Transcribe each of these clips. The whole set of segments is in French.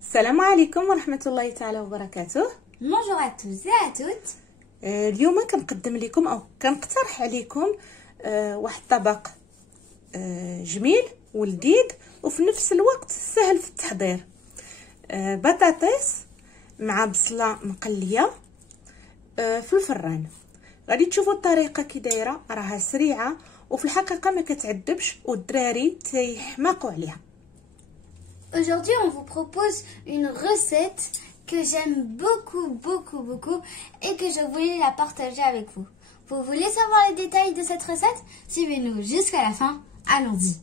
السلام عليكم ورحمة الله تعالى وبركاته. Bonjour à tous et à toutes. اليوم كنقدم لكم او كنقترح عليكم واحد الطبق جميل ولذيذ وفي نفس الوقت سهل في التحضير. بطاطس مع بصله مقليه في الفران. غادي تشوفوا الطريقه كي دايره، راها سريعه وفي الحقيقه ما كتعذبش والدراري تيحماقوا عليها. Aujourd'hui, on vous propose une recette que j'aime beaucoup et que je voulais la partager avec vous. Vous voulez savoir les détails de cette recette? Suivez-nous jusqu'à la fin. Allons-y.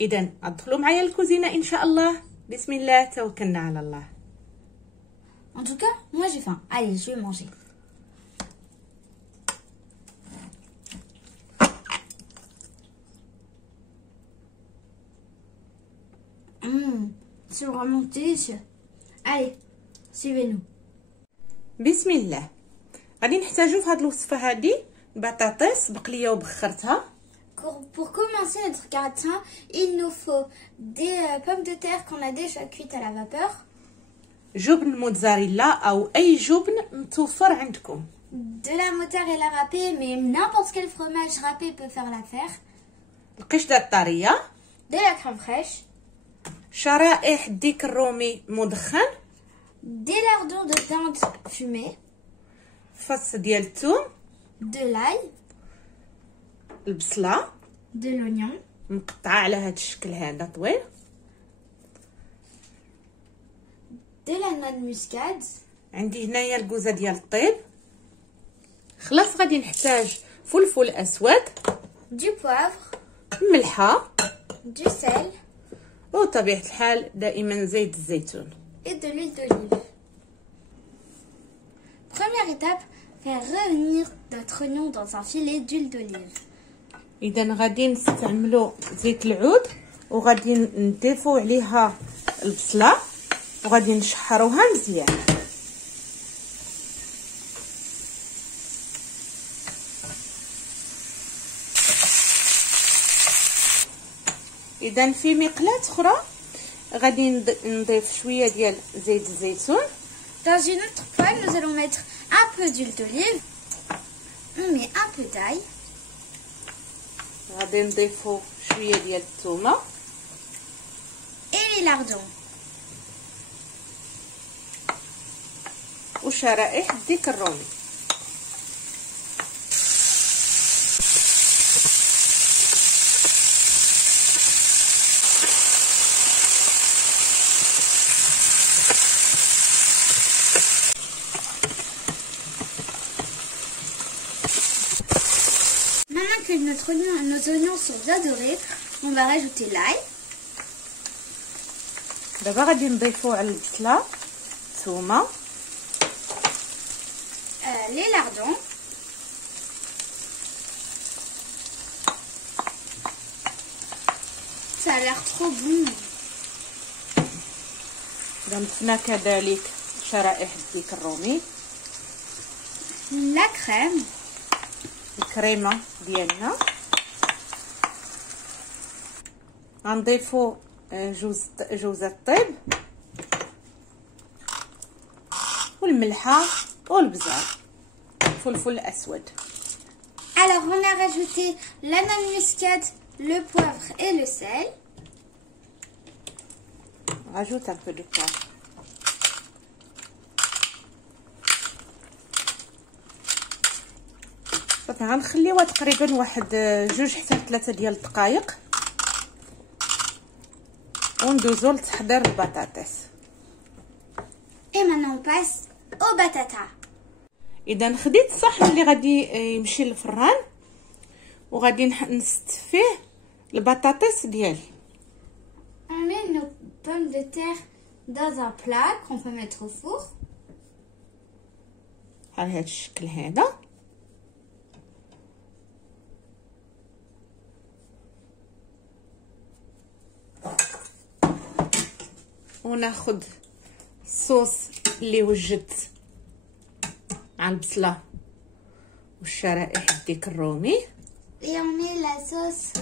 إذن ادخلوا معايا الكوزينة إن شاء الله. بسم الله توكلنا على الله. En tout cas, moi j'ai faim. Allez, je vais manger. C'est vraiment délicieux. Allez, suivez-nous. بسم الله. غادي نحتاجو في هاد الوصفه هادي بطاطس بقليه وبخرتها. Pour commencer notre gratin, il nous faut des pommes de terre qu'on a déjà cuites à la vapeur. جبن موتزاريلا او اي جبن متوفر عندكم. De la mozzarella râpée, mais n'importe quel fromage râpé peut faire l'affaire. القشطه الطريه. De la crème fraîche. شرائح الديك الرومي مدخن. Des lardons de dinde fumés. فص ديال الثوم. De l'ail. البصله. De l'oignon. مقطعه على هذا الشكل هذا طويل. De la noix de muscade. عندي هنايا الكوزه ديال الطيب. خلاص غادي نحتاج فلفل اسود. Du poivre. ملحه. Du sel. وطبيعه الحال دائما زيت الزيتون. Et de l'huile d'olive. Première étape, faire revenir notre oignon dans un filet d'huile d'olive. اذا غادي نستعملوا زيت العود وغادي نضيفوا عليها البصله وغادي نشحروها مزيان. اذا في مقلاة اخرى غادي نضيف شويه ديال زيت الزيتون. Dans une autre poêle, nous allons mettre un peu d'huile d'olive. On met un peu d'ail. غادي نضيفوا شويه ديال الثومه. Et les lardons. وشرائح الديك الرومي. Maintenant que nos oignons sont bien dorés, on va rajouter l'ail. دابا غادي نضيفوا على البصله الثومه. Les lardons. Ça a l'air trop bon. ضفنا كذلك شرائح الديك الرومي. La crème. الكريمه ديالنا. غنضيفوا جوز الطيب والملحه والبزار والفلفل الاسود. Alors on a rajouté la noix de muscade, le poivre et le sel. Rajoute un peu de poivre. صافي غنخليوها تقريبا واحد 2 حتى 3 ديال الدقائق وندوزو لتحضير البطاطس. Et maintenant on passe au batata. اذا خديت الصحن اللي غادي يمشي للفران وغادي نست فيه البطاطس ديالي. On met nos pommes de terre dans un plat qu'on peut mettre au four. على هذا الشكل هذا. وناخذ الصوص اللي وجدت مع البصله والشرائح الديك الرومي. Et on met la sauce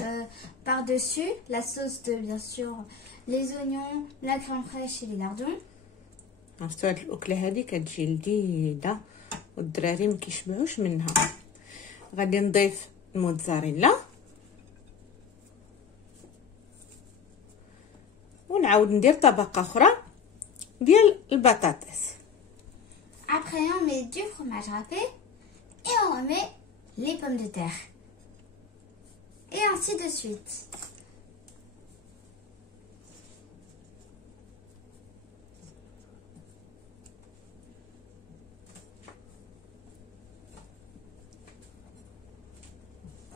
par-dessus, la sauce de bien sûr les oignons, la crème fraîche et les lardons. عرفتوا هاد الاكله هذه كتجي لذيذه والدراري ما كيشبعوش منها. غادي نضيف الموتزاريلا ونعاود ندير طبقه اخرى ديال البطاطس. Après, on met du fromage râpé et on remet les pommes de terre. Et ainsi de suite.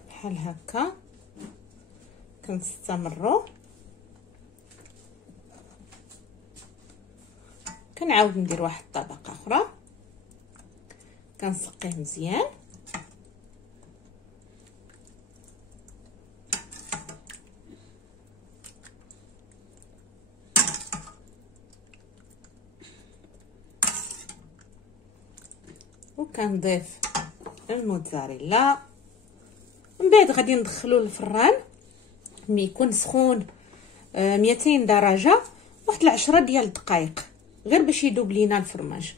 بحال هكا كنستمروا. كنعاود ندير واحد الطبقه اخرى كنسقيه مزيان. وكنضيف الموتزاريلا. من بعد غادي ندخلو للفران ملي يكون سخون 200 درجه واحد 10 ديال الدقائق غير باش يذوب لينا الفرماج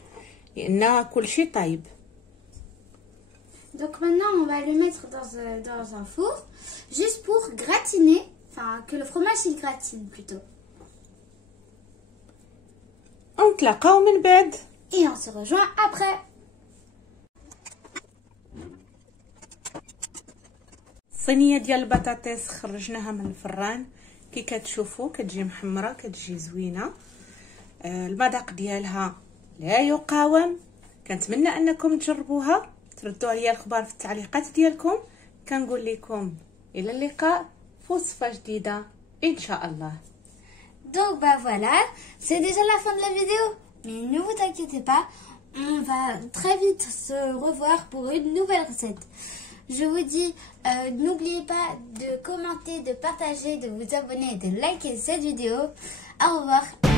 لان كلشي طايب. Donc maintenant on va le mettre dans un four juste pour gratiner, enfin que le fromage il gratine plutôt. ونتلاقاو من بعد. Et on se rejoint après. الصينيه ديال البطاطس خرجناها من الفران كي كتشوفوا كتجي محمره كتجي زوينه. المذاق ديالها لا يقاوم. كنتمنى انكم تجربوها. تردوا عليا الخبر في التعليقات ديالكم. كنقول لكم الى اللقاء في وصفه جديده ان شاء الله. Donc bah voilà, c'est déjà la fin de la vidéo. Mais ne vous inquiétez pas, on va très vite se revoir pour une nouvelle recette. Je vous dis, n'oubliez pas de commenter, de partager, de vous abonner et de liker cette vidéo. Au revoir.